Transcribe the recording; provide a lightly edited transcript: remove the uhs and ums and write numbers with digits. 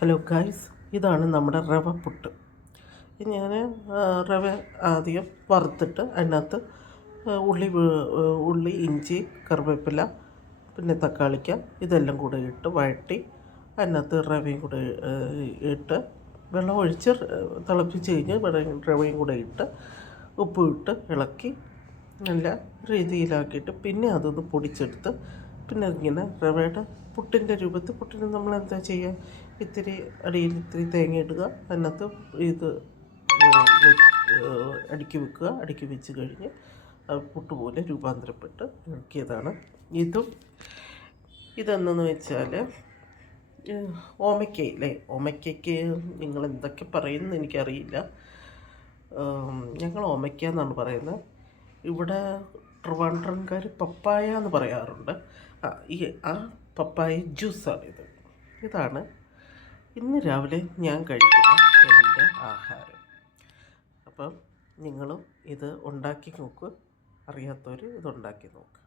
Hello guys, ഇതാണ് നമ്മുടെ റവ പുട്ട്. ഞാൻ റവ ആദ്യം വറുത്തിട്ട് അതിനകത്ത് ഉള്ളി, ഇഞ്ചി, കറിവേപ്പില, പിന്നെ തക്കാളിക്ക ഇതെല്ലാം കൂടെ ഇട്ട് വഴട്ടി അതിനകത്ത് റവയും കൂടെ ഇട്ട് വെള്ളം ഒഴിച്ച് തിളപ്പിച്ച് കഴിഞ്ഞ് റവയും കൂടെ ഇട്ട് ഉപ്പും ഇട്ട് ഇളക്കി നല്ല രീതിയിലാക്കിയിട്ട് പിന്നെ അതൊന്ന് പൊടിച്ചെടുത്ത് പിന്നെ ഇങ്ങനെ റവയുടെ പുട്ടിൻ്റെ രൂപത്തിൽ പുട്ടിന് നമ്മൾ എന്താ ചെയ്യുക, അടിയിൽ ഇത്തിരി തേങ്ങ ഇടുക, അതിനകത്ത് ഇത് അടുക്കി വെച്ച് കഴിഞ്ഞ് പുട്ട് പോലെ രൂപാന്തരപ്പെട്ട് ഇറക്കിയതാണ്. ഇതെന്തെന്ന് വെച്ചാൽ ഓമയ്ക്കയില്ലേ, ഓമയ്ക്കയ്ക്ക് നിങ്ങൾ എന്തൊക്കെ പറയുമെന്ന് എനിക്കറിയില്ല. ഞങ്ങൾ ഓമയ്ക്ക എന്നാണ് പറയുന്നത്. ഇവിടെ ട്രിവാൻഡ്രംകാർ പപ്പായ എന്ന് പറയാറുണ്ട്. ആ പപ്പായ ജ്യൂസാണിത്. ഇതാണ് ഇന്ന് രാവിലെ ഞാൻ കഴിക്കുന്ന എൻ്റെ ആഹാരം. അപ്പം നിങ്ങളും ഇത് ഉണ്ടാക്കി നോക്കുക, അറിയാത്തവർ ഇത് ഉണ്ടാക്കി നോക്കുക.